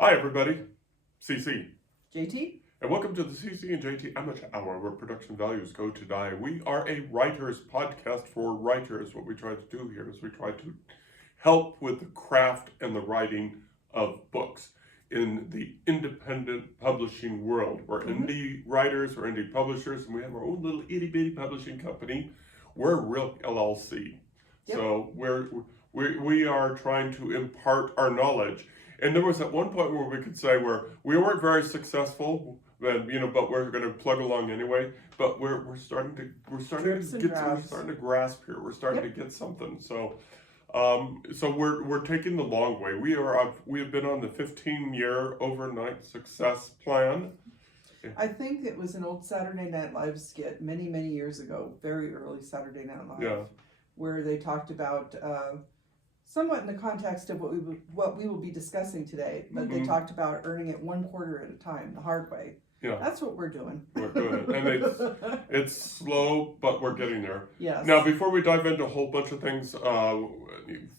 Hi everybody, CC, JT? and welcome to the CC and JT Amateur Hour, where production values go to die. We are a writers podcast for writers. What we try to do here is we try to help with the craft and the writing of books in the independent publishing world. We're indie writers, we're indie publishers, and we have our own little itty bitty publishing company. We're Real LLC. Yep. So we are trying to impart our knowledge. And there was at one point where we could say we weren't very successful, but we're going to plug along anyway. But we're starting to grasp here. We're starting to get something. So we're taking the long way. We have been on the 15-year overnight success plan. I think it was an old Saturday Night Live skit many years ago, very early Saturday Night Live, where they talked about. Somewhat in the context of what we will be discussing today, but they talked about earning it one quarter at a time, the hard way. Yeah, that's what we're doing. We're doing it, and it's slow, but we're getting there. Yes. Now, before we dive into a whole bunch of things,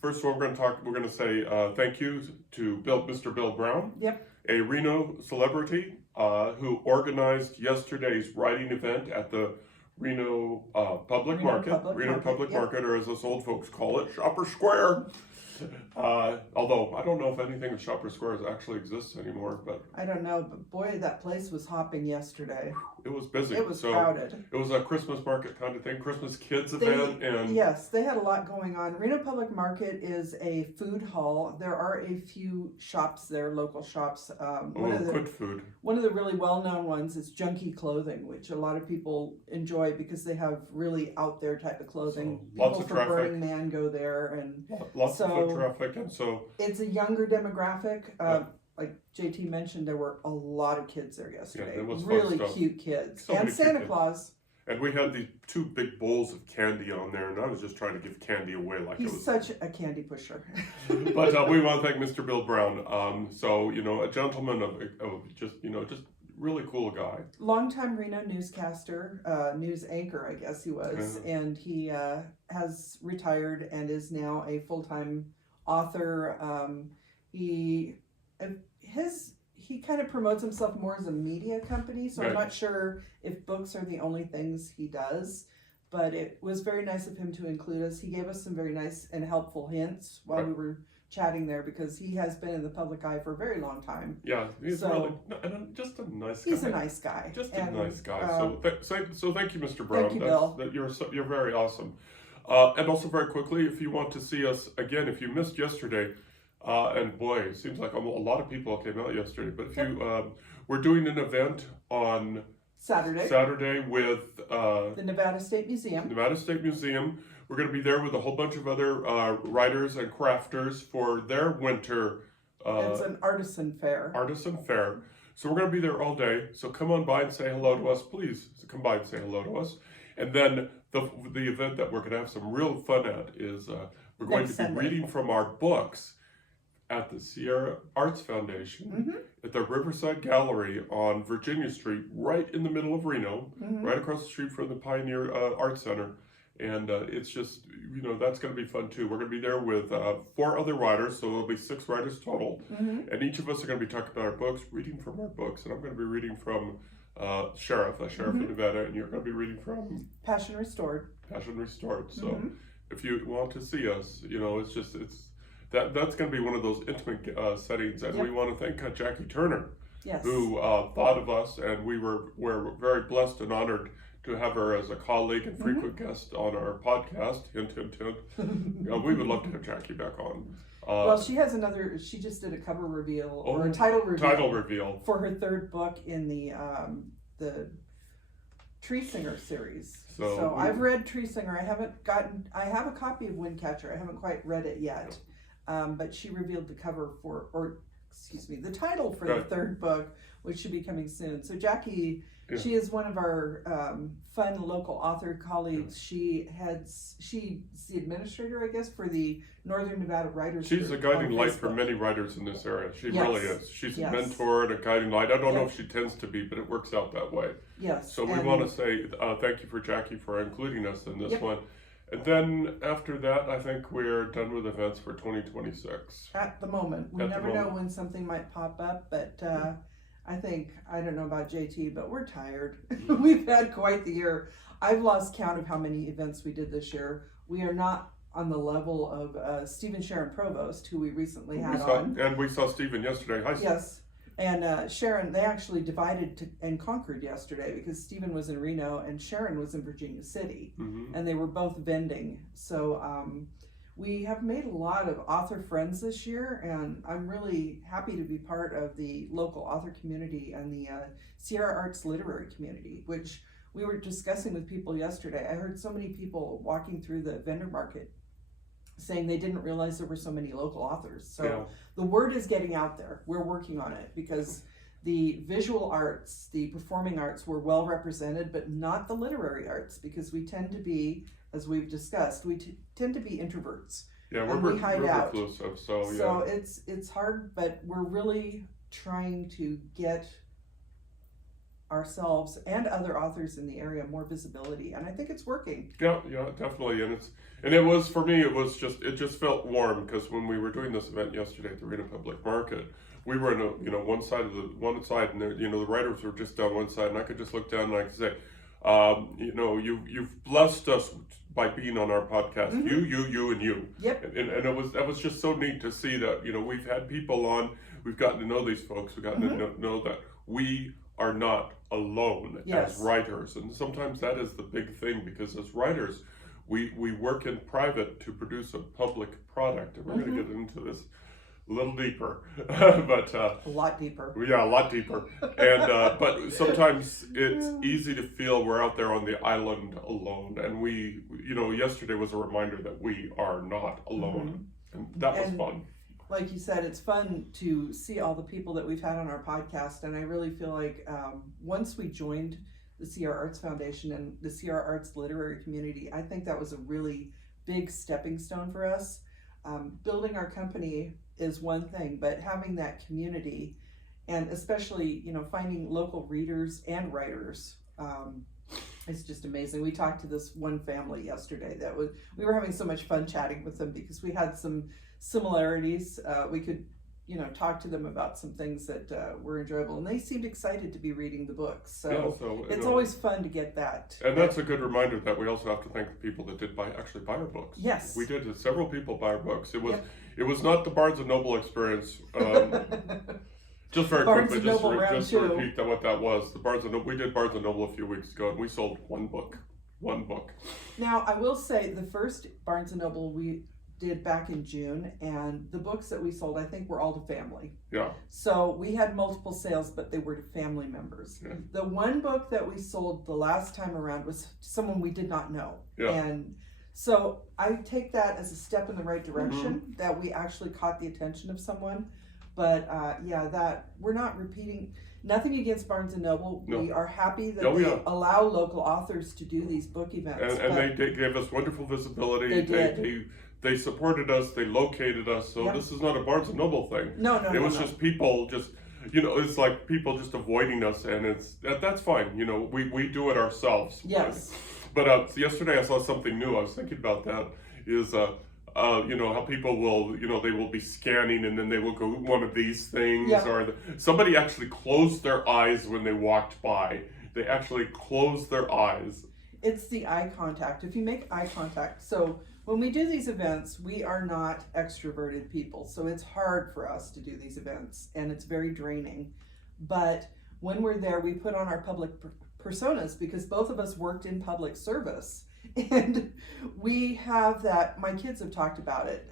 first of all, we're going to say thank you to Mr. Bill Brown. Yep. A Reno celebrity who organized yesterday's writing event at the Reno Public Market, or as us old folks call it, Shopper Square. Although I don't know if anything at Shopper Square actually exists anymore, but I don't know. But boy, that place was hopping yesterday. It was busy. It was crowded. It was a Christmas market kind of thing, Christmas kids event, and yes, they had a lot going on. Reno Public Market is a food hall. There are a few shops there, local shops. Good food. One of the really well-known ones is Junkie Clothing, which a lot of people enjoy because they have really out there type of clothing. So, lots of People from traffic. Burning Man go there, and lots of foot traffic, and so it's a younger demographic. Like JT mentioned, there were a lot of kids there yesterday. Yeah, it was really fun stuff. cute kids, So and Santa Claus. And we had the two big bowls of candy on there, and I was just trying to give candy away He's such a candy pusher. But we want to thank Mr. Bill Brown. A gentleman of just really cool guy. Longtime Reno newscaster, news anchor, I guess he was, and he has retired and is now a full-time author. He kind of promotes himself more as a media company, so I'm not sure if books are the only things he does, but it was very nice of him to include us. He gave us some very nice and helpful hints while we were chatting there, because he has been in the public eye for a very long time. Yeah, he's really just a nice guy. He's a nice guy. Nice guy. So thank you, Mr. Brown. Thank you, Bill. You're very awesome. And also very quickly, if you want to see us again, if you missed yesterday, and boy, it seems like a lot of people came out yesterday. But if we're doing an event on Saturday with the Nevada State Museum. We're going to be there with a whole bunch of other writers and crafters for their winter. It's an artisan fair. So we're going to be there all day. So come on by and say hello to us, please. So come by and say hello to us. And then the event that we're going to have some real fun at is we're going to be reading from our books at the Sierra Arts Foundation at the Riverside Gallery on Virginia Street, right in the middle of Reno, right across the street from the Pioneer Art Center. And it's just, that's going to be fun too. We're going to be there with 4 other writers, so there'll be 6 writers total. And each of us are going to be talking about our books, reading from our books. And I'm going to be reading from Sheriff in Nevada, and you're going to be reading from Passion Restored. So if you want to see us, that's going to be one of those intimate settings. And we want to thank Jackie Turner, who thought of us, and we're very blessed and honored to have her as a colleague and frequent guest on our podcast. Hint, hint, hint. We would love to have Jackie back on. Well, she just did a cover reveal or a title reveal for her 3rd book in the Tree Singer series. So I've read Tree Singer. I have a copy of Windcatcher. I haven't quite read it yet. But she revealed the cover the title for the 3rd book, which should be coming soon. So Jackie, she is one of our fun local author colleagues. She's the administrator, I guess, for the Northern Nevada Writers Group. She's a guiding light for many writers in this area. She really is. She's a mentor and a guiding light. I don't know if she tends to be, but it works out that way. Yes. So we want to say thank you for Jackie for including us in this one. And then after that, I think we're done with events for 2026. At the moment. We never know when something might pop up, but I don't know about JT, but we're tired. We've had quite the year. I've lost count of how many events we did this year. We are not on the level of Stephen Sharon Provost, who we recently had on. And we saw Stephen yesterday. Hi, Stephen. Yes. And Sharon, they actually divided and conquered yesterday because Stephen was in Reno and Sharon was in Virginia City. Mm-hmm. And they were both vending. So we have made a lot of author friends this year, and I'm really happy to be part of the local author community and the Sierra Arts literary community, which we were discussing with people yesterday. I heard so many people walking through the vendor market saying they didn't realize there were so many local authors. So the word is getting out there. We're working on it because the visual arts, the performing arts were well represented, but not the literary arts, because we tend to be, as we've discussed, tend to be introverts. Yeah, we're reclusive, so it's hard, but we're really trying to get ourselves and other authors in the area more visibility, and I think it's working. Yeah, definitely, and it was, for me, it just felt warm, because when we were doing this event yesterday at the Reno Public Market, we were in one side, and the writers were just down one side, and I could just look down and I could say, you've blessed us by being on our podcast. Mm-hmm. You, and you. Yep. And that was just so neat to see that, we've had people on, we've gotten to know these folks, we've gotten to know that we are not alone as writers. And sometimes that is the big thing, because as writers, we work in private to produce a public product. And we're going to get into this a little deeper, but a lot deeper. Yeah, a lot deeper. And but sometimes it's easy to feel we're out there on the island alone. And we, yesterday was a reminder that we are not alone, and that was fun. Like you said, it's fun to see all the people that we've had on our podcast, and I really feel like once we joined the Sierra Arts Foundation and the Sierra Arts literary community, I think that was a really big stepping stone for us. Building our company is one thing, but having that community, and especially finding local readers and writers, it's just amazing. We talked to this one family yesterday we were having so much fun chatting with them because we had some similarities. We could talk to them about some things that were enjoyable, and they seemed excited to be reading the books. So it's always fun to get that. And that's a good reminder that we also have to thank the people that did buy our books. Yes, we did. Several people buy our books. It was not the Barnes & Noble experience. Just very quickly, just to repeat what that was. We did Barnes & Noble a few weeks ago, and we sold one book. Now, I will say the first Barnes & Noble we did back in June, and the books that we sold, I think, were all to family. Yeah. So we had multiple sales, but they were to family members. Yeah. The one book that we sold the last time around was someone we did not know. Yeah. And so I take that as a step in the right direction, that we actually caught the attention of someone. But that we're not repeating. Nothing against Barnes & Noble. No. We are happy that they allow local authors to do these book events. And they gave us wonderful visibility. They did. They supported us, they located us, so this is not a Barnes & Noble thing. No. It was just people it's like people just avoiding us, and that's fine. We do it ourselves. Yes. But yesterday I saw something new. I was thinking about that, is how people will, they will be scanning, and then they will go one of these things, or somebody actually closed their eyes when they walked by. They actually closed their eyes. It's the eye contact. If you make eye contact, so when we do these events, we are not extroverted people, so it's hard for us to do these events, and it's very draining. But when we're there, we put on our public personas, because both of us worked in public service, and we have that. My kids have talked about it.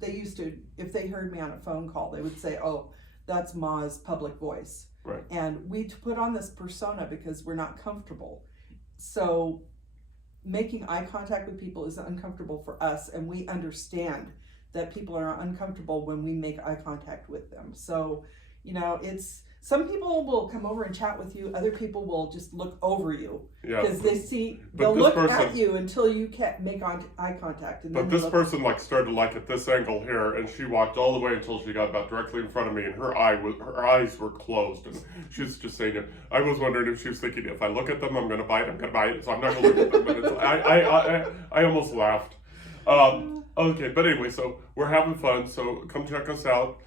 They used to, if they heard me on a phone call, they would say, "Oh, that's Ma's public voice." Right. And we put on this persona because we're not comfortable. So making eye contact with people is uncomfortable for us, and we understand that people are uncomfortable when we make eye contact with them. So, it's some people will come over and chat with you. Other people will just look over you because they'll look at you until you can't make eye contact. And but this person started at this angle here, and she walked all the way until she got about directly in front of me, and her eyes were closed, and she's just saying it. I was wondering if she was thinking, if I look at them, I'm going to bite. So I'm not going to look at them. And I almost laughed. Okay, but anyway, so we're having fun. So come check us out.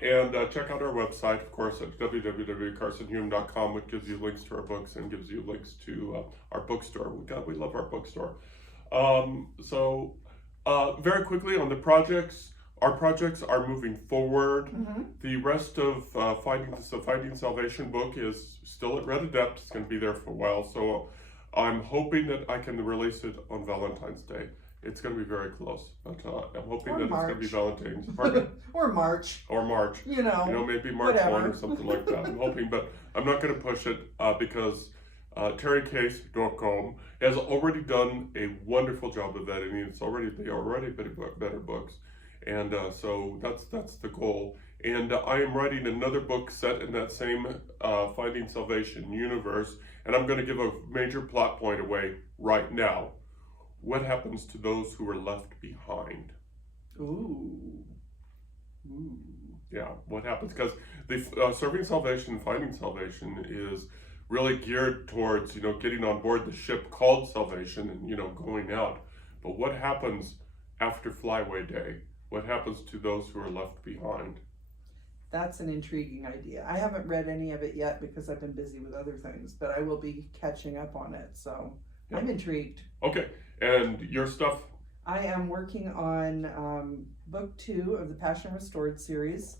And check out our website, of course, at www.carsonhume.com, which gives you links to our books and gives you links to our bookstore. We love our bookstore. Very quickly on the projects, our projects are moving forward. Mm-hmm. The rest of Finding Salvation book is still at Red Adept. It's going to be there for a while, so I'm hoping that I can release it on Valentine's Day. It's going to be very close, but I'm hoping that it's going to be Valentine's. Or March. Or March. Maybe March 1 or something like that. I'm hoping, but I'm not going to push it because TerryCase.com has already done a wonderful job of editing. They are already better books, and so that's the goal. And I am writing another book set in that same Finding Salvation universe, and I'm going to give a major plot point away right now. What happens to those who are left behind? Ooh. Yeah, what happens? Because the Serving Salvation, Finding Salvation is really geared towards, getting on board the ship called Salvation and, going out. But what happens after Flyaway Day? What happens to those who are left behind? That's an intriguing idea. I haven't read any of it yet because I've been busy with other things, but I will be catching up on it. So yeah. I'm intrigued. Okay. And your stuff? I am working on book 2 of the Passion Restored series.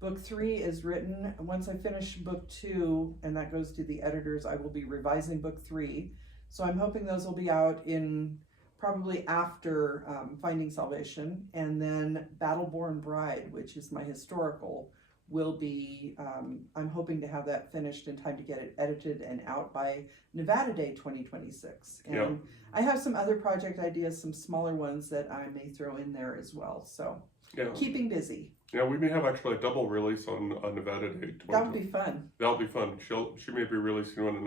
Book 3 is written. Once I finish book 2, and that goes to the editors, I will be revising book 3. So I'm hoping those will be out in probably after Finding Salvation. And then Battleborn Bride, which is my historical, will be, I'm hoping to have that finished in time to get it edited and out by Nevada Day 2026. And yeah. I have some other project ideas, some smaller ones that I may throw in there as well. So yeah. Keeping busy. Yeah, we may have actually a double release on Nevada Day. That would be fun. That'll be fun. She may be releasing one, and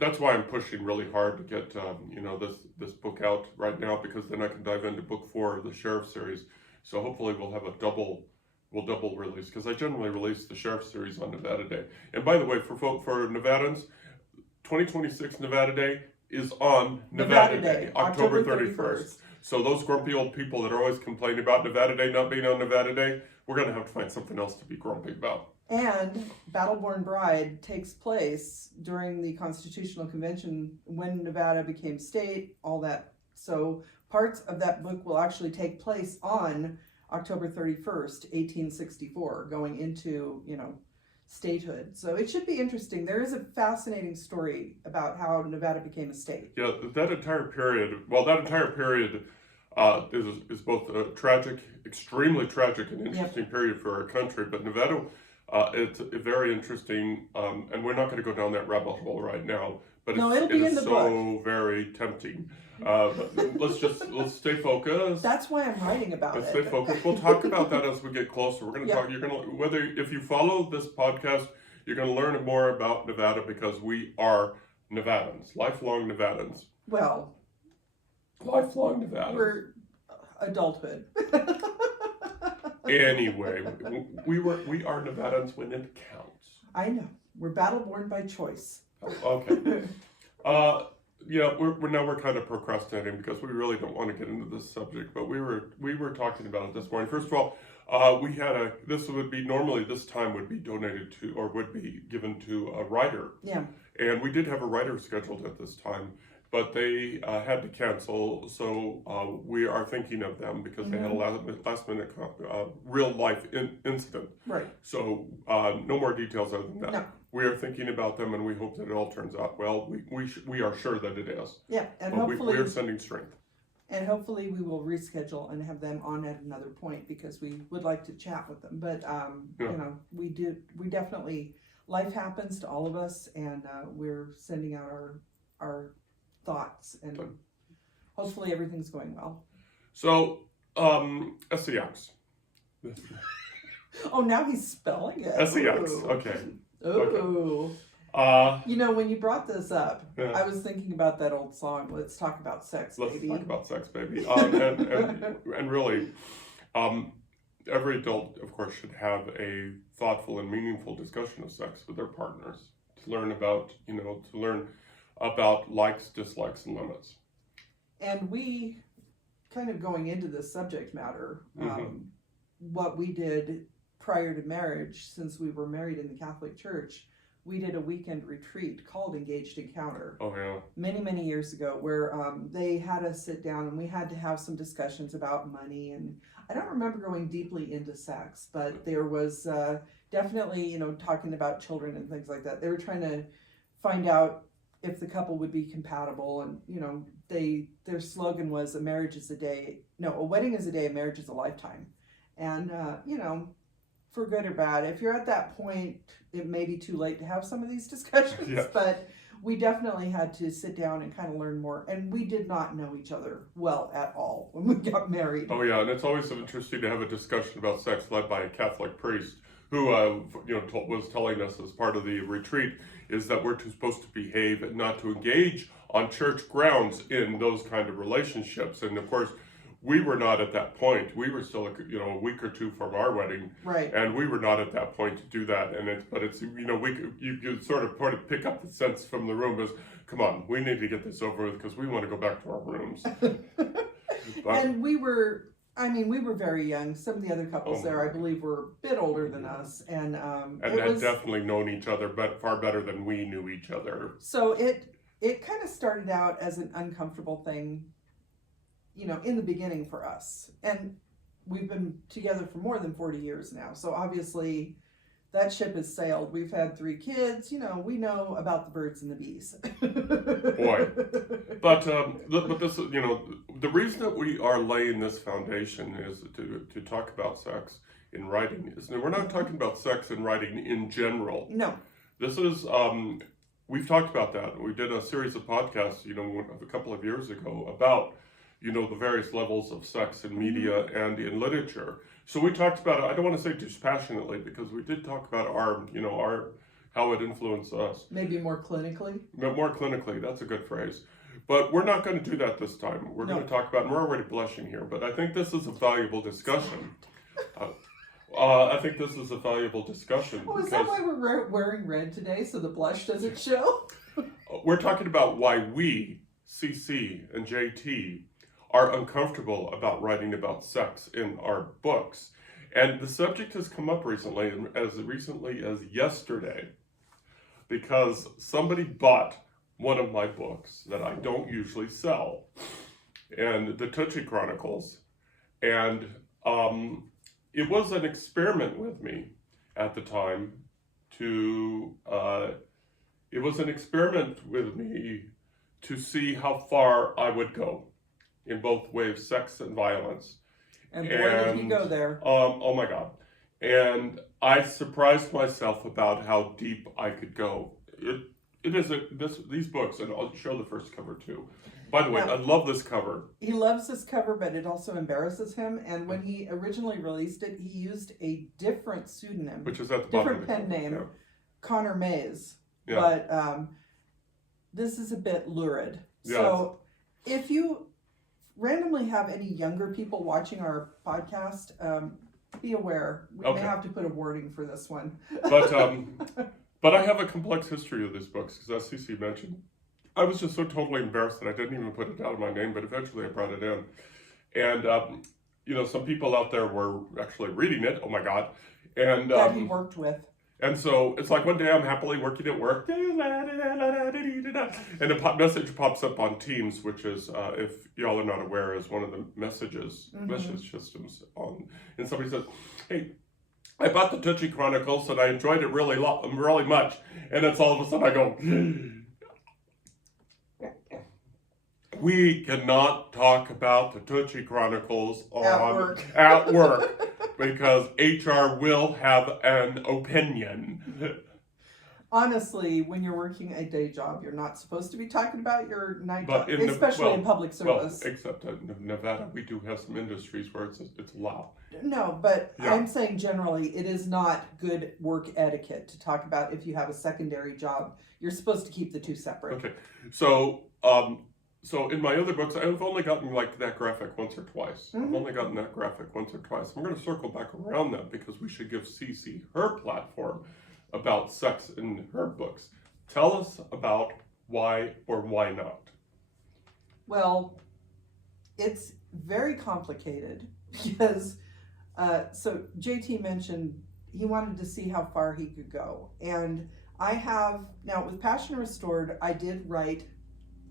that's why I'm pushing really hard to get this book out right now, because then I can dive into book 4 of the Sheriff series. So hopefully we'll have a double release, because I generally release the Sheriff series on Nevada Day. And by the way, for Nevadans, 2026 Nevada Day is on Nevada Day, October 31st. So those grumpy old people that are always complaining about Nevada Day not being on Nevada Day, we're going to have to find something else to be grumpy about. And Battleborn Bride takes place during the Constitutional Convention when Nevada became state, all that. So parts of that book will actually take place on October 31st, 1864, going into, statehood. So it should be interesting. There is a fascinating story about how Nevada became a state. Yeah, that entire period is both a tragic, extremely tragic and interesting period for our country, but Nevada, it's very interesting, and we're not going to go down that rabbit hole right now, but it is so very tempting. Let's stay focused. That's why I'm writing about it. Let's stay focused. We'll talk about that as we get closer. We're going to talk. If you follow this podcast, you're going to learn more about Nevada, because we are Nevadans, lifelong Nevadans. Well, lifelong Nevadans. We're adulthood. Anyway, we are Nevadans when it counts. I know. We're Battleborn by choice. Okay. We're kind of procrastinating because we really don't want to get into this subject, but we were talking about it this morning. First of all, this time would be donated to, or would be given to, a writer. Yeah. And we did have a writer scheduled at this time, but they had to cancel. So we are thinking of them because they had a last minute real life incident. Right. So no more details other than that. No. We are thinking about them, and we hope that it all turns out well. We are sure that it is. Yeah, and but hopefully we are sending strength. And hopefully we will reschedule and have them on at another point, because we would like to chat with them. But we definitely, life happens to all of us, and we're sending out our thoughts, and hopefully everything's going well. So SCX. Oh, now he's spelling it. S-E-X. Okay. Ooh. When you brought this up, I was thinking about that old song, Let's Talk About Sex, Baby. Let's talk about sex, baby. And really, every adult, of course, should have a thoughtful and meaningful discussion of sex with their partners to learn about likes, dislikes, and limits. And we, kind of going into this subject matter, what we did prior to marriage, since we were married in the Catholic Church, we did a weekend retreat called Engaged Encounter. Oh, yeah. Many, many years ago, where they had us sit down and we had to have some discussions about money. And I don't remember going deeply into sex, but there was definitely, talking about children and things like that. They were trying to find out if the couple would be compatible. And, their slogan was a wedding is a day, a marriage is a lifetime. And, for good or bad, if you're at that point, it may be too late to have some of these discussions, but we definitely had to sit down and kind of learn more. And we did not know each other well at all when we got married. Oh, yeah, and it's always so interesting to have a discussion about sex led by a Catholic priest who, was telling us as part of the retreat is that we're supposed to behave and not to engage on church grounds in those kind of relationships. And, of course, we were not at that point. We were still, a week or two from our wedding, right? And we were not at that point to do that. You sort of pick up the sense from the room as, come on, we need to get this over with because we want to go back to our rooms. And we were very young. Some of the other couples there, I believe, were a bit older than us, and had definitely known each other, but far better than we knew each other. So it kind of started out as an uncomfortable thing, in the beginning for us. And we've been together for more than 40 years now. So obviously that ship has sailed. We've had 3 kids, we know about the birds and the bees. Boy. But this, the reason that we are laying this foundation is to talk about sex in writing. We're not talking about sex in writing in general. No. This is, we've talked about that. We did a series of podcasts, a couple of years ago about the various levels of sex in media and in literature. So we talked about it, I don't want to say dispassionately, because we did talk about our how it influenced us. Maybe more clinically? More clinically, that's a good phrase. But we're not going to do that this time. We're going to talk about, and we're already blushing here, but I think this is a valuable discussion. I think this is a valuable discussion. Oh, is that why we're wearing red today, so the blush doesn't show? We're talking about why we, CC and JT, are uncomfortable about writing about sex in our books. And the subject has come up recently as yesterday, because somebody bought one of my books that I don't usually sell, and the Touchy Chronicles. And it was an experiment with me at the time to see how far I would go in both ways, sex and violence. And boy, did he go there. Oh my God. And I surprised myself about how deep I could go. These books, and I'll show the first cover too. By the way, I love this cover. He loves this cover, but it also embarrasses him. And when he originally released it, he used a different pseudonym. Which is at the bottom. Different pen name, Connor Mays. Yeah. But this is a bit lurid. Yeah. So if you randomly have any younger people watching our podcast, be aware. We may have to put a warning for this one. But I have a complex history of these books, because as CC mentioned, I was just so totally embarrassed that I didn't even put it down in my name, but eventually I brought it in. And, some people out there were actually reading it, oh my God. And that he worked with. And so it's like one day I'm happily working at work, and a message pops up on Teams, which is, if y'all are not aware, is one of the message systems on. And somebody says, "Hey, I bought the Touchy Chronicles and I enjoyed it really much." And it's all of a sudden I go, we cannot talk about the Touchy Chronicles at work because HR will have an opinion. honestly, when you're working a day job, you're not supposed to be talking about your night job, especially in public service. Well, except in Nevada, we do have some industries where it's allowed. No, but I'm saying generally, it is not good work etiquette to talk about if you have a secondary job. You're supposed to keep the two separate. Okay, so in my other books, I've only gotten like that graphic once or twice. Mm-hmm. I've only gotten that graphic once or twice. I'm going to circle back around that because we should give Cece her platform about sex in her books. Tell us about why or why not. Well, it's very complicated because, so JT mentioned he wanted to see how far he could go. And I have, now with Passion Restored, I did write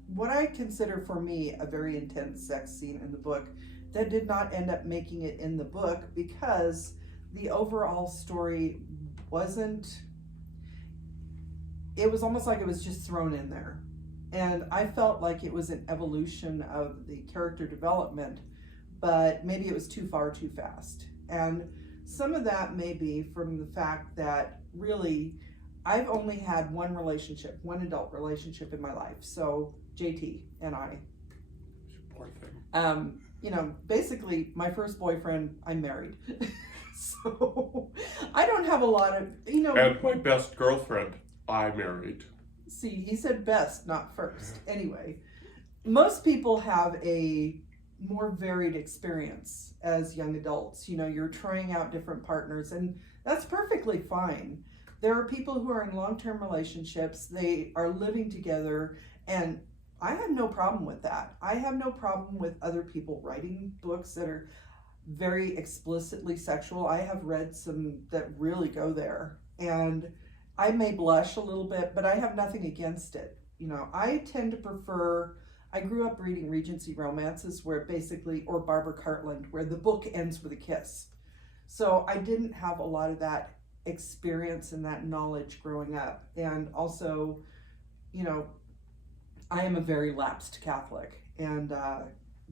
what I consider for me a very intense sex scene in the book that did not end up making it in the book because the overall story it was almost like it was just thrown in there. And I felt like it was an evolution of the character development, but maybe it was too far too fast. And some of that may be from the fact that really I've only had one adult relationship in my life. So JT and I. Poor thing. Basically my first boyfriend, I'm married. So I don't have a lot of, And my best girlfriend, I married. See, he said best, not first. Anyway, most people have a more varied experience as young adults. You're trying out different partners, and that's perfectly fine. There are people who are in long-term relationships, they are living together, and I have no problem with that. I have no problem with other people writing books that are very explicitly sexual. I have read some that really go there, and I may blush a little bit, but I have nothing against it. I tend to prefer, I grew up reading Regency romances where basically, or Barbara Cartland, where the book ends with a kiss. So I didn't have a lot of that experience and that knowledge growing up. And also, I am a very lapsed Catholic. And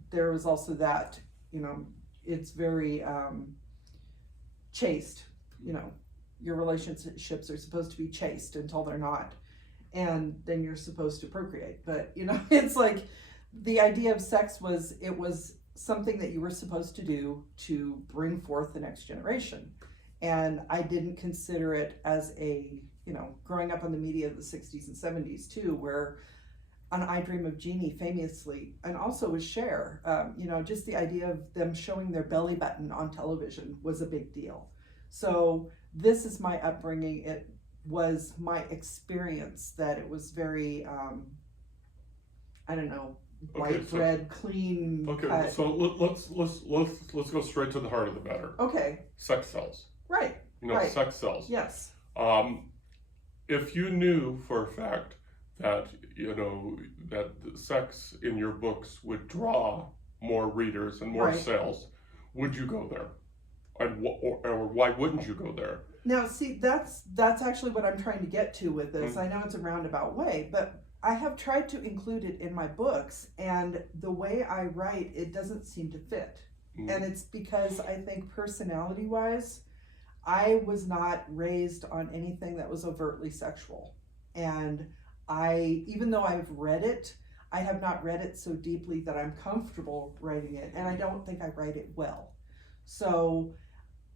there was also that, it's very chaste, your relationships are supposed to be chaste until they're not, and then you're supposed to procreate. But it's like the idea of sex was something that you were supposed to do to bring forth the next generation. And I didn't consider it as growing up on the media of the 60s and 70s too, where on I Dream of Jeannie famously, and also with Cher, just the idea of them showing their belly button on television was a big deal. So this is my upbringing. It was my experience that it was very, white bread, clean. Okay, cut. so let's go straight to the heart of the matter. Okay. Sex sells. Right. Sex sells. Yes. If you knew for a fact that that the sex in your books would draw more readers and more sales, would you go there? Or why wouldn't you go there? Now, see, that's actually what I'm trying to get to with this. I know it's a roundabout way, but I have tried to include it in my books, and the way I write, it doesn't seem to fit. And it's because I think personality-wise, I was not raised on anything that was overtly sexual. And even though I've read it, I have not read it so deeply that I'm comfortable writing it, and I don't think I write it well. So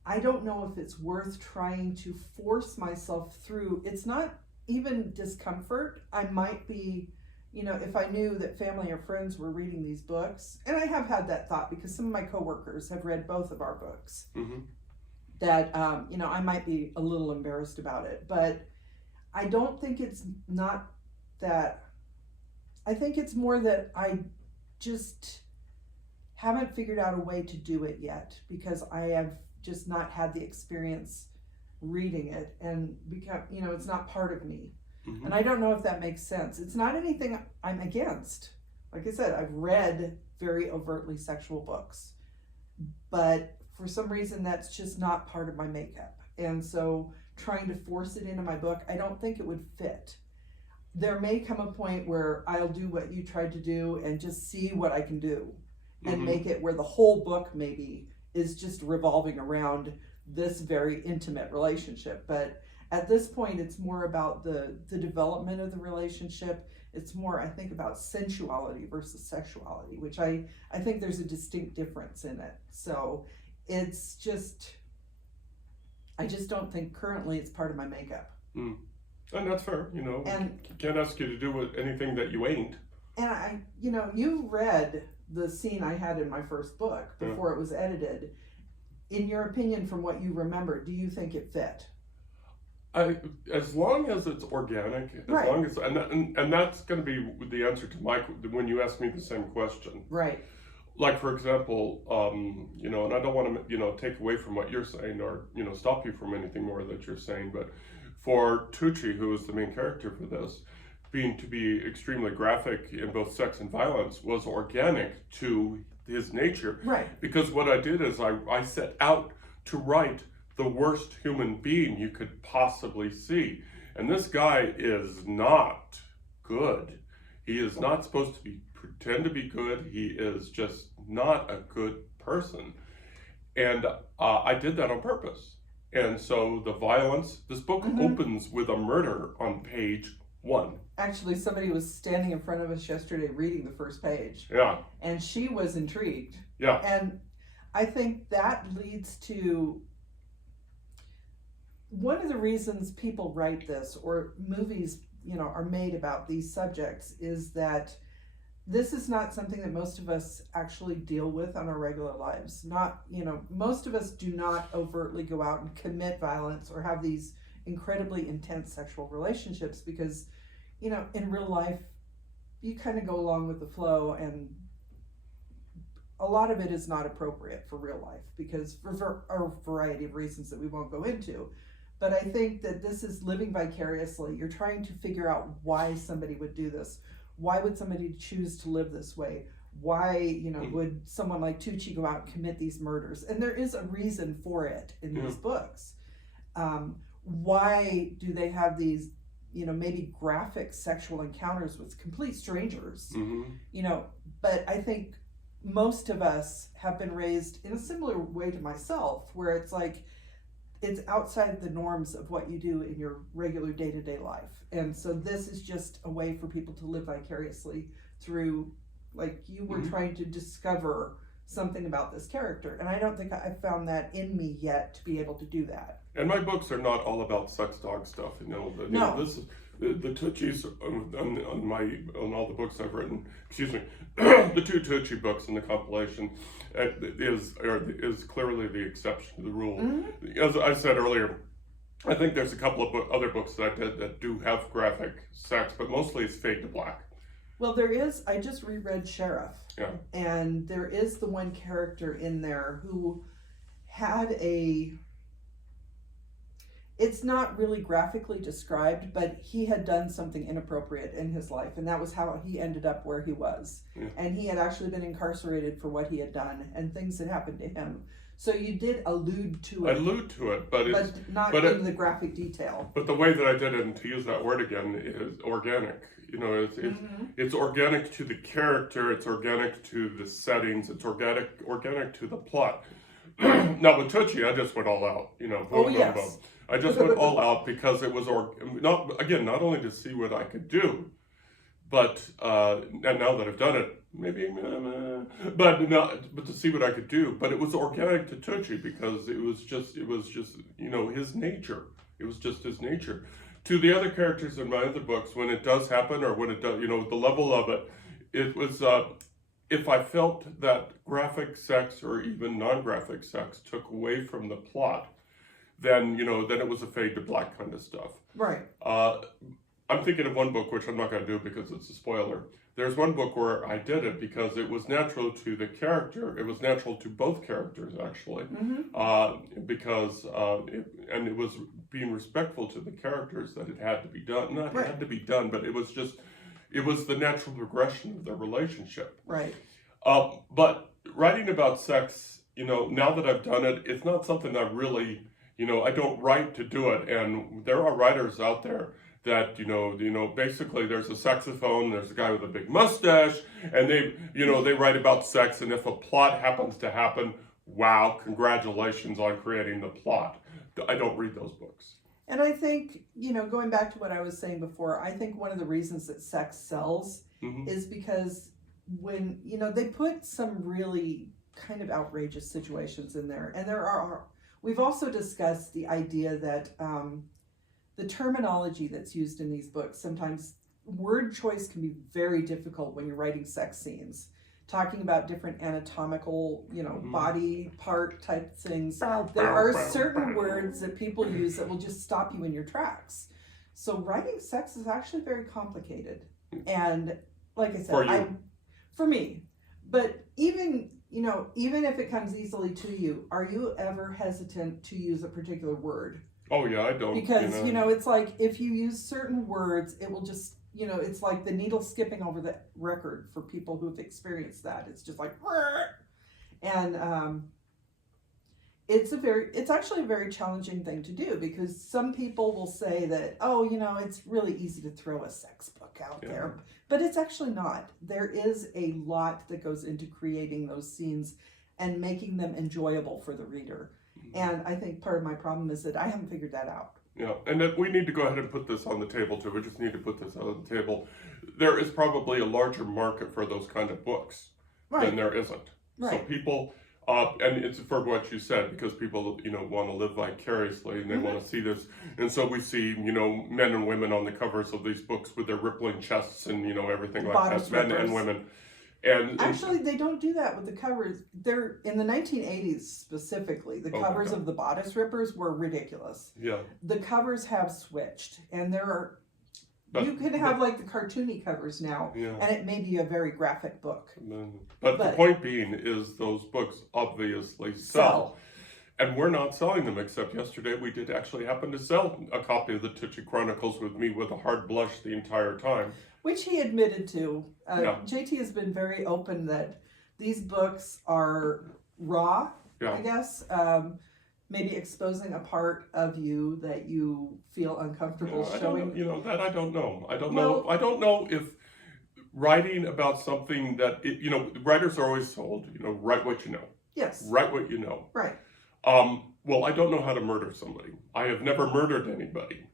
I don't know if it's worth trying to force myself through. It's not even discomfort. I might be, if I knew that family or friends were reading these books, and I have had that thought because some of my coworkers have read both of our books, that, I might be a little embarrassed about it. But I don't think it's not that. I think it's more that I just haven't figured out a way to do it yet because I have just not had the experience reading it and it's not part of me. And I don't know if that makes sense. It's not anything I'm against. Like I said, I've read very overtly sexual books, but for some reason that's just not part of my makeup. And so trying to force it into my book, I don't think it would fit. There may come a point where I'll do what you tried to do and just see what I can do and make it where the whole book maybe is just revolving around this very intimate relationship. But At this point, it's more about the development of the relationship. It's more, I think, about sensuality versus sexuality, which I think there's a distinct difference in it. So it's just, I just don't think currently it's part of my makeup. And that's fair, and can't ask you to do anything that you ain't. And you read the scene I had in my first book before it was edited. In your opinion, from what you remember, do you think it fit? As long as it's organic, as long as, and that's going to be the answer to when you ask me the same question. Right. Like, for example, and I don't want to, take away from what you're saying or, stop you from anything more that you're saying, but for Tucci, who is the main character for this, to be extremely graphic in both sex and violence was organic to his nature. Right. Because what I did is I set out to write the worst human being you could possibly see. And this guy is not good. He is not supposed to pretend to be good. He is just not a good person. And I did that on purpose. And so the violence, this book opens with a murder on page 1. Actually, somebody was standing in front of us yesterday reading the first page. Yeah. And she was intrigued. Yeah. And I think that leads to one of the reasons people write this or movies, are made about these subjects is that this is not something that most of us actually deal with on our regular lives. Most of us do not overtly go out and commit violence or have these incredibly intense sexual relationships because, in real life, you kind of go along with the flow, and a lot of it is not appropriate for real life because for a variety of reasons that we won't go into. But I think that this is living vicariously. You're trying to figure out why somebody would do this. Why would somebody choose to live this way? Why, would someone like Tucci go out and commit these murders? And there is a reason for it in these books. Why do they have these, maybe graphic sexual encounters with complete strangers? But I think most of us have been raised in a similar way to myself, where it's like, it's outside the norms of what you do in your regular day-to-day life. And so this is just a way for people to live vicariously through, like you were trying to discover something about this character. And I don't think I've found that in me yet to be able to do that. And my books are not all about sex dog stuff. This is the Tucci's on all the books I've written. Excuse me, the 2 Tucci books in the compilation is clearly the exception to the rule. As I said earlier, I think there's a couple of other books that I did that do have graphic sex, but mostly it's fade to black. Well, I just reread Sheriff. Yeah. And there is the one character in there who had it's not really graphically described, but he had done something inappropriate in his life, and that was how he ended up where he was. Yeah. And he had actually been incarcerated for what he had done, and things had happened to him. So you did allude to it. But not in the graphic detail. But the way that I did it, and to use that word again, is organic. It's organic to the character, it's organic to the settings, it's organic to the plot. Now with Tucci, I just went all out. Boom. I just went all out because it was not only to see what I could do, but and now that I've done it, maybe, but to see what I could do. But it was organic to Tucci because it was just his nature. It was just his nature. To the other characters in my other books, when it does happen or when it does, the level of it, it was if I felt that graphic sex or even non-graphic sex took away from the plot, then it was a fade to black kind of stuff. Right. I'm thinking of one book, which I'm not going to do because it's a spoiler. There's one book where I did it because it was natural to the character. It was natural to both characters, actually, because it was being respectful to the characters that it had to be done. Not had to be done, but it was the natural progression of their relationship. Right. But writing about sex, now that I've done it, it's not something I really, I don't write to do it. And there are writers out there that, basically there's a saxophone, there's a guy with a big mustache, and they write about sex, and if a plot happens to happen, wow, congratulations on creating the plot. I don't read those books. And I think, going back to what I was saying before, I think one of the reasons that sex sells is because when, they put some really kind of outrageous situations in there. And we've also discussed the idea that the terminology that's used in these books, sometimes word choice can be very difficult when you're writing sex scenes. Talking about different anatomical, body part type things. There are certain words that people use that will just stop you in your tracks. So writing sex is actually very complicated. And like I said, for me, but even if it comes easily to you, are you ever hesitant to use a particular word? Oh yeah, I don't. Because, it's like if you use certain words, it will just, it's like the needle skipping over the record for people who've experienced that. It's just like, and it's actually a very challenging thing to do, because some people will say that, it's really easy to throw a sex book out there, but it's actually not. There is a lot that goes into creating those scenes and making them enjoyable for the reader. And I think part of my problem is that I haven't figured that out. Yeah, and that we need to go ahead and put this on the table too. We just need to put this on the table. There is probably a larger market for those kind of books than there isn't. Right. So people, and it's for what you said, because people, want to live vicariously and they want to see this. And so we see, men and women on the covers of these books with their rippling chests and, everything like that, men and women. And actually, they don't do that with the covers. They're in the 1980s specifically. The covers of the bodice rippers were ridiculous. Yeah. The covers have switched, and you can have like the cartoony covers now, and it may be a very graphic book. But the point being is those books obviously sell. And we're not selling them, except yesterday we did actually happen to sell a copy of the Tootsie Chronicles with me with a hard blush the entire time. Which he admitted to. JT has been very open that these books are raw, I guess. Maybe exposing a part of you that you feel uncomfortable showing. That I don't know. I don't know. I don't know if writing about something that, writers are always told, write what you know. Yes. Write what you know. Right. Well, I don't know how to murder somebody. I have never murdered anybody.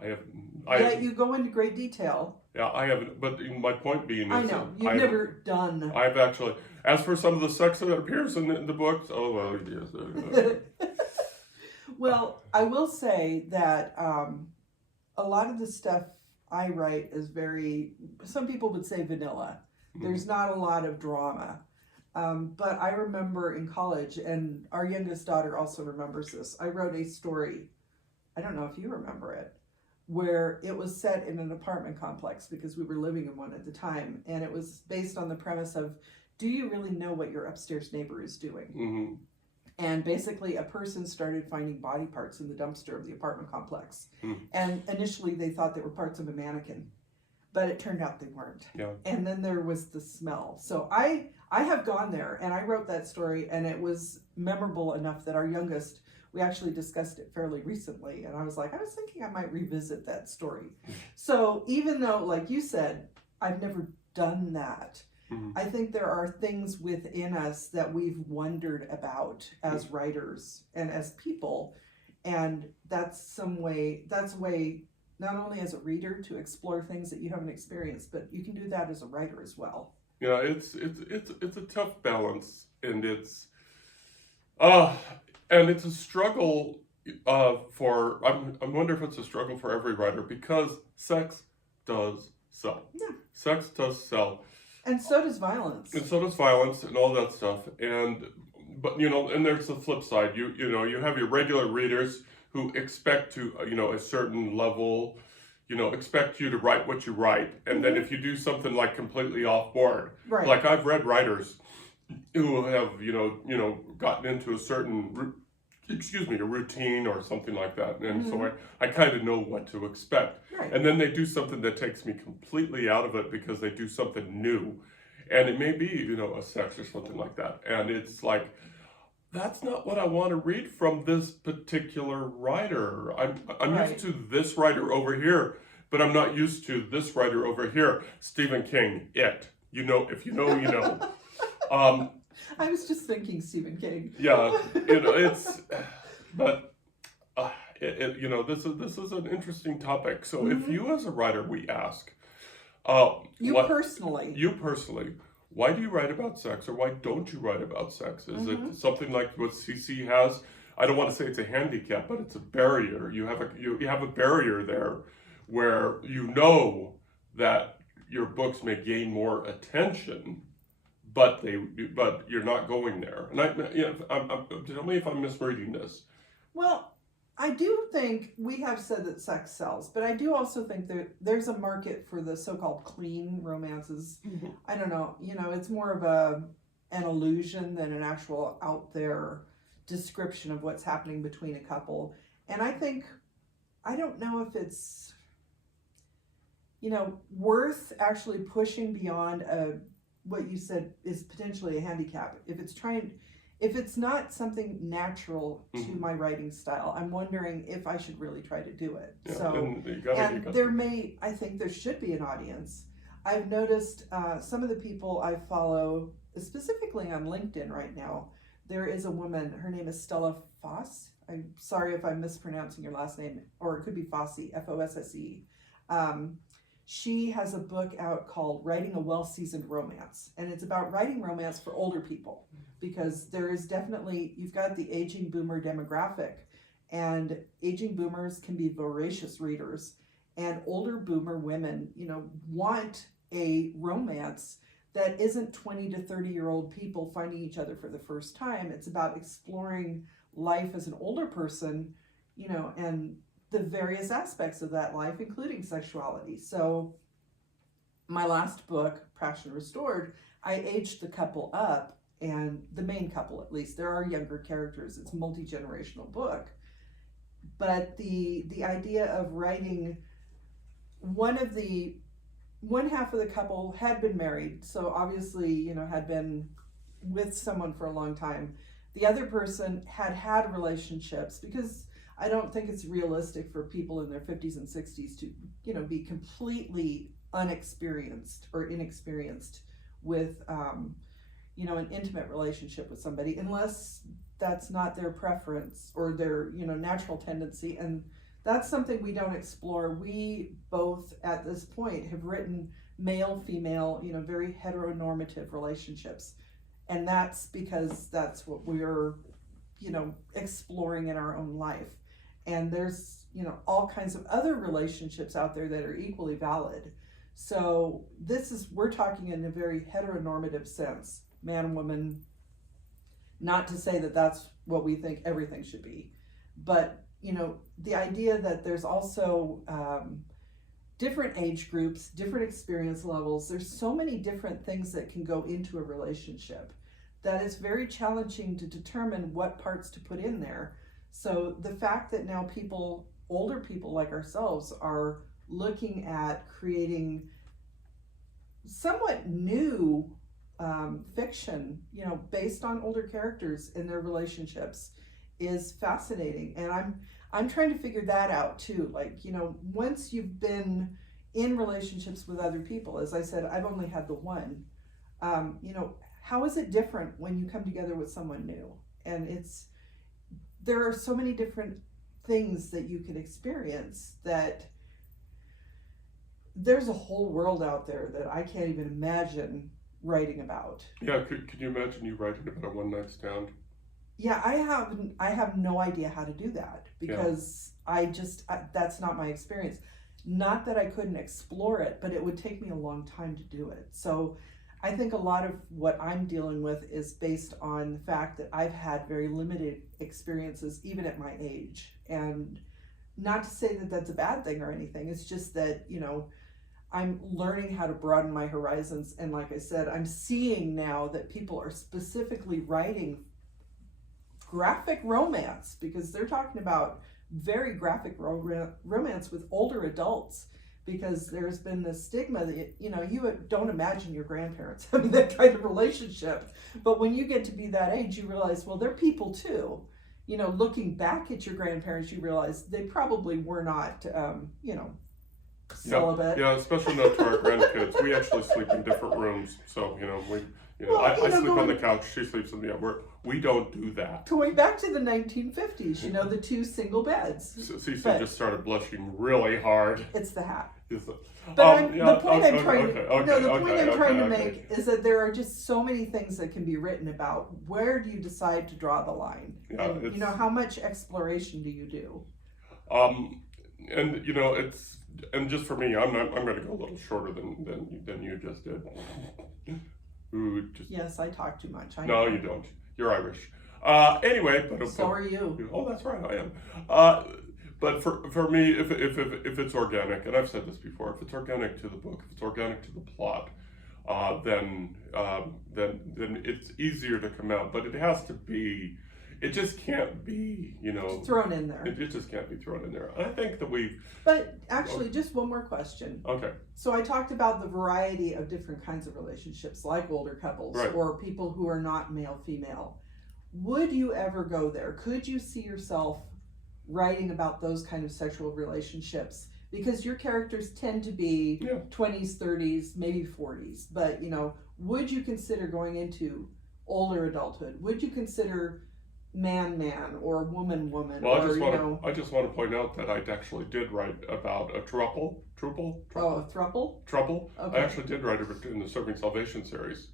Yet you go into great detail. Yeah, I haven't. But my point being is, I know you've never done. I've actually, as for some of the sex that appears in the books, yes. Well, I will say that a lot of the stuff I write is some people would say vanilla. There's not a lot of drama. But I remember in college, and our youngest daughter also remembers this, I wrote a story, I don't know if you remember it, where it was set in an apartment complex because we were living in one at the time. And it was based on the premise of, do you really know what your upstairs neighbor is doing? And basically a person started finding body parts in the dumpster of the apartment complex. And initially they thought they were parts of a mannequin, but it turned out they weren't. Yeah. And then there was the smell. So I have gone there, and I wrote that story, and it was memorable enough that our youngest, we actually discussed it fairly recently, and I was thinking I might revisit that story. So even though, like you said, I've never done that, I think there are things within us that we've wondered about as writers and as people, and that's a way not only as a reader to explore things that you haven't experienced, but you can do that as a writer as well. Yeah, it's a tough balance, and it's a struggle for. I wonder if it's a struggle for every writer, because sex does sell. Yeah. Sex does sell. And so does violence. And so does violence and all that stuff. But and there's the flip side. You have your regular readers who expect to a certain level, expect you to write what you write, and then if you do something like completely off board, like I've read writers who have gotten into a certain a routine or something like that, and so I kind of know what to expect, and then they do something that takes me completely out of it because they do something new, and it may be a sex or something like that, and it's like, that's not what I want to read from this particular writer. I'm used to this writer over here, but I'm not used to this writer over here. Stephen King, It. If you know, you know. I was just thinking Stephen King. Yeah, this is an interesting topic. So if you as a writer, we ask, you personally, why do you write about sex, or why don't you write about sex? Is it something like what CC has? I don't want to say it's a handicap, but it's a barrier. You have a barrier there where you know that your books may gain more attention, but you're not going there. And tell me if I'm misreading this. Well, I do think we have said that sex sells, but I do also think that there's a market for the so-called clean romances. I don't know, it's more of an illusion than an actual out there description of what's happening between a couple. And I don't know if it's, worth actually pushing beyond what you said is potentially a handicap. If it's not something natural to my writing style, I'm wondering if I should really try to do it. I think there should be an audience. I've noticed some of the people I follow, specifically on LinkedIn right now, there is a woman, her name is Stella Foss. I'm sorry if I'm mispronouncing your last name, or it could be Fosse, Fosse. She has a book out called Writing a Well-Seasoned Romance, and it's about writing romance for older people, because there is definitely, you've got the aging boomer demographic, and aging boomers can be voracious readers, and older boomer women, want a romance that isn't 20 to 30-year-old people finding each other for the first time. It's about exploring life as an older person, and the various aspects of that life, including sexuality. So my last book, Passion Restored, I aged the couple up, and the main couple, at least. There are younger characters. It's a multi-generational book. But the idea of writing, one half of the couple had been married, so obviously, had been with someone for a long time. The other person had relationships, because I don't think it's realistic for people in their 50s and 60s to, be completely unexperienced or inexperienced with, an intimate relationship with somebody, unless that's not their preference or their, natural tendency. And that's something we don't explore. We both, at this point, have written male, female, very heteronormative relationships. And that's because that's what we're, exploring in our own life. And there's, all kinds of other relationships out there that are equally valid. So we're talking in a very heteronormative sense, man and woman, not to say that that's what we think everything should be, but, the idea that there's also different age groups, different experience levels. There's so many different things that can go into a relationship that it's very challenging to determine what parts to put in there. So the fact that now older people like ourselves, are looking at creating somewhat new fiction, based on older characters and their relationships, is fascinating. And I'm trying to figure that out too. Like, once you've been in relationships with other people, as I said, I've only had the one, how is it different when you come together with someone new? And there are so many different things that you can experience, that there's a whole world out there that I can't even imagine writing about. Yeah, could you imagine you writing about a one-night stand? Yeah, I have no idea how to do that, because that's not my experience. Not that I couldn't explore it, but it would take me a long time to do it. So I think a lot of what I'm dealing with is based on the fact that I've had very limited experiences, even at my age. And not to say that that's a bad thing or anything. It's just that, I'm learning how to broaden my horizons. And like I said, I'm seeing now that people are specifically writing graphic romance, because they're talking about very graphic romance with older adults, because there's been this stigma that, you don't imagine your grandparents having that kind of relationship. But when you get to be that age, you realize, well, they're people too. Looking back at your grandparents, you realize they probably were not, celibate. Yeah, especially not to our grandkids. We actually sleep in different rooms, so I sleep on the couch. She sleeps in the we don't do that. Going back to the 1950s, the two single beds. Cece just started blushing really hard. It's the hat. But the point I'm trying to make is that there are just so many things that can be written about. Where do you decide to draw the line? Yeah, and how much exploration do you do? And and just for me, I'm going to go a little shorter than you just did. Yes, I talk too much. No, you don't. You're Irish. Anyway, so are you. Oh, that's right, I am. But for me, if it's organic, and I've said this before, if it's organic to the book, if it's organic to the plot, then it's easier to come out. But it has to be. It just can't be, thrown in there. It just can't be thrown in there. I think that But actually, just one more question. Okay. So I talked about the variety of different kinds of relationships, like older couples or people who are not male-female. Would you ever go there? Could you see yourself writing about those kind of sexual relationships? Because your characters tend to be 20s, 30s, maybe 40s. But, would you consider going into older adulthood? Would you consider man or woman? Well, I just want to point out that I actually did write about a throuple. Oh, a throuple? Throuple. Okay. I actually did write it in the Serving Salvation series.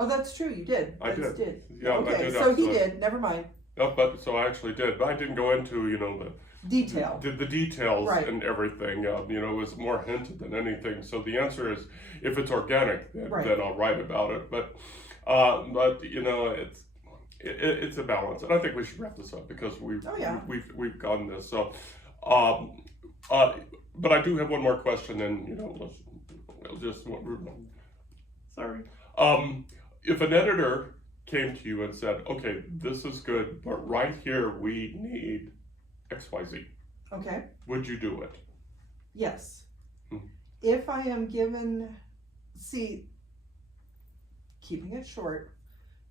Oh, that's true. You did. I did. Yeah. Okay. I did so he did. Never mind. No, but so I actually did, but I didn't go into the detail. The details and everything. It was more hinted than anything. So the answer is, if it's organic, then I'll write about it. But it's a balance, and I think we should wrap this up because we've gotten this. So, but I do have one more question, and we'll just sorry. If an editor came to you and said, "Okay, this is good, but right here we need XYZ," okay, would you do it? Yes. If I am given, keeping it short.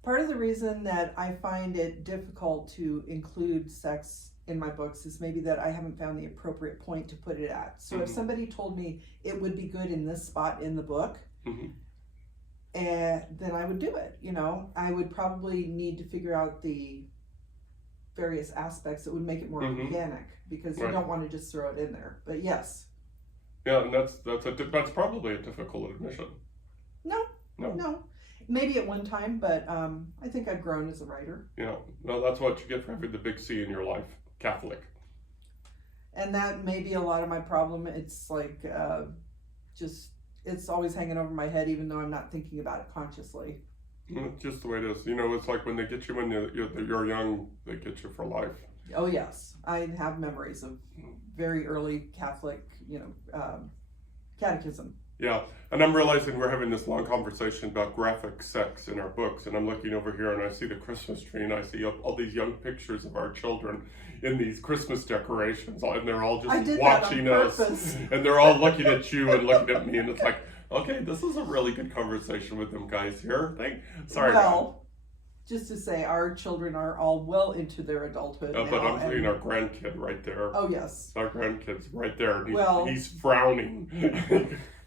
Part of the reason that I find it difficult to include sex in my books is maybe that I haven't found the appropriate point to put it at. So if somebody told me it would be good in this spot in the book, then I would do it. I would probably need to figure out the various aspects that would make it more organic, because you don't want to just throw it in there. But yes. Yeah, and that's probably a difficult admission. No. Maybe at one time, but I think I've grown as a writer. Yeah, well, that's what you get for having the big C in your life, Catholic. And that may be a lot of my problem. It's like, it's always hanging over my head, even though I'm not thinking about it consciously. Just the way it is. It's like when they get you when you're young, they get you for life. Oh, yes. I have memories of very early Catholic, catechism. Yeah, and I'm realizing we're having this long conversation about graphic sex in our books, and I'm looking over here and I see the Christmas tree, and I see all these young pictures of our children in these Christmas decorations, and they're all just watching us, and they're all looking at you and looking at me, and it's like, okay, this is a really good conversation with them guys here. Just to say, our children are all well into their adulthood now. But I'm seeing our grandkid right there. Oh, yes. Our grandkid's right there, and he's frowning.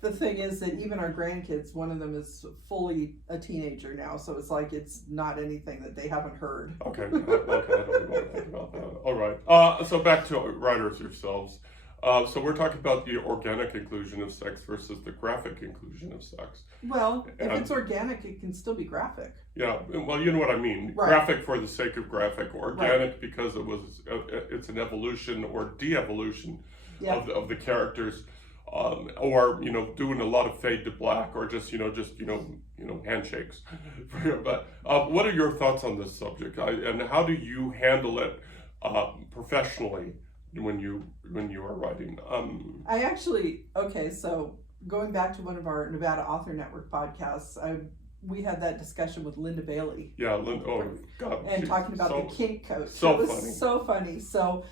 The thing is that even our grandkids, one of them is fully a teenager now, so it's like it's not anything that they haven't heard. Okay, I don't even want to think about that. All right, so back to writers yourselves. So we're talking about the organic inclusion of sex versus the graphic inclusion of sex. Well, if it's organic, it can still be graphic. Yeah, well, you know what I mean. Right. Graphic for the sake of graphic. Organic because it's an evolution or de-evolution of the characters. Or doing a lot of fade to black, or just handshakes. But what are your thoughts on this subject, and how do you handle it professionally when you are writing? I actually so going back to one of our Nevada Author Network podcasts, we had that discussion with Linda Bailey. Yeah, oh God, and talking about the kink coach. So it was funny. So funny. So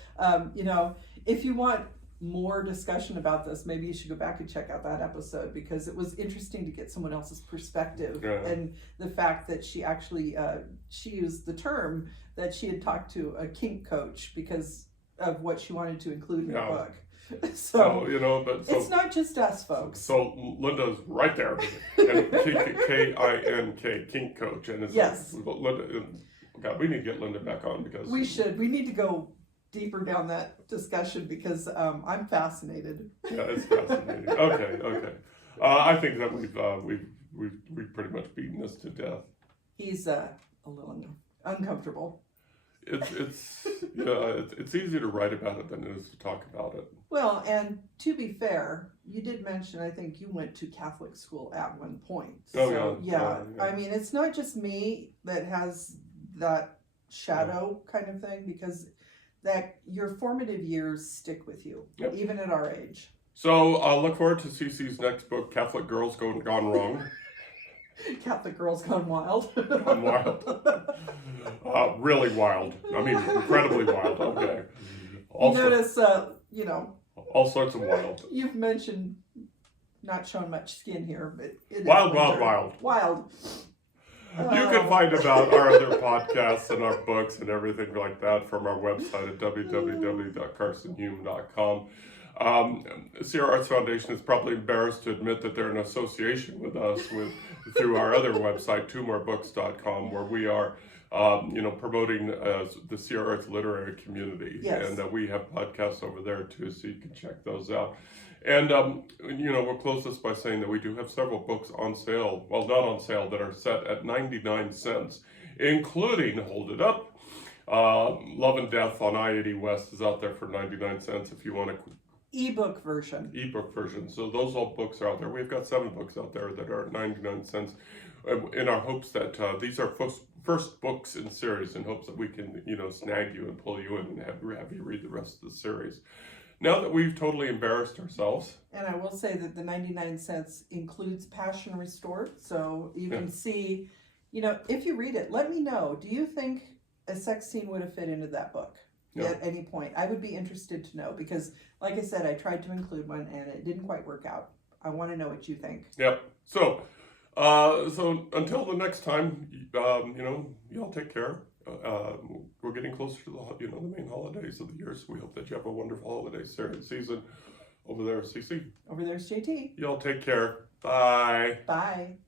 if you want more discussion about this, maybe you should go back and check out that episode, because it was interesting to get someone else's perspective. And the fact that she actually she used the term that she had talked to a kink coach because of what she wanted to include in the book. So you know, but it's not just us, folks. So Linda's right there, and K-I-N-K, Kink Coach, and it's yes. Linda. God, we need to get Linda back on because we should. We need to go deeper down that discussion because I'm fascinated. Yeah, it's fascinating. Okay. I think that we've pretty much beaten this to death. He's a little uncomfortable. It's easier to write about it than it is to talk about it. Well, and to be fair, you did mention I think you went to Catholic school at one point. So, yeah. I mean, it's not just me that has that shadow kind of thing because that your formative years stick with you, even at our age. So I'll look forward to Cece's next book, Catholic Girls Gone Wrong. Catholic Girls Gone Wild. Gone wild. Really wild. I mean, incredibly wild. Okay. Also, you notice, all sorts of wild. You've mentioned not showing much skin here, but it wild. You can find about our other podcasts and our books and everything like that from our website at www.carsonhume.com. Sierra Arts Foundation is probably embarrassed to admit that they're in association with us through our other website, twomorebooks.com, where we are promoting the Sierra Arts literary community. Yes. And we have podcasts over there too, so you can check those out. And, we'll close this by saying that we do have several books on sale, well, not on sale, that are set at 99 cents, including, hold it up, Love and Death on I-80 West is out there for 99 cents if you want to ebook version. So those all books are out there. We've got 7 books out there that are 99 cents in our hopes that these are first books in series in hopes that we can, snag you and pull you in and have you read the rest of the series. Now that we've totally embarrassed ourselves. And I will say that the 99 cents includes Passion Restored. So you can see, if you read it, let me know. Do you think a sex scene would have fit into that book? At any point? I would be interested to know because, like I said, I tried to include one and it didn't quite work out. I want to know what you think. Yep. So until the next time, y'all take care. We're getting closer to the main holidays of the year, so we hope that you have a wonderful holiday season. Over there, Cece. Over there's JT. Y'all take care. Bye. Bye.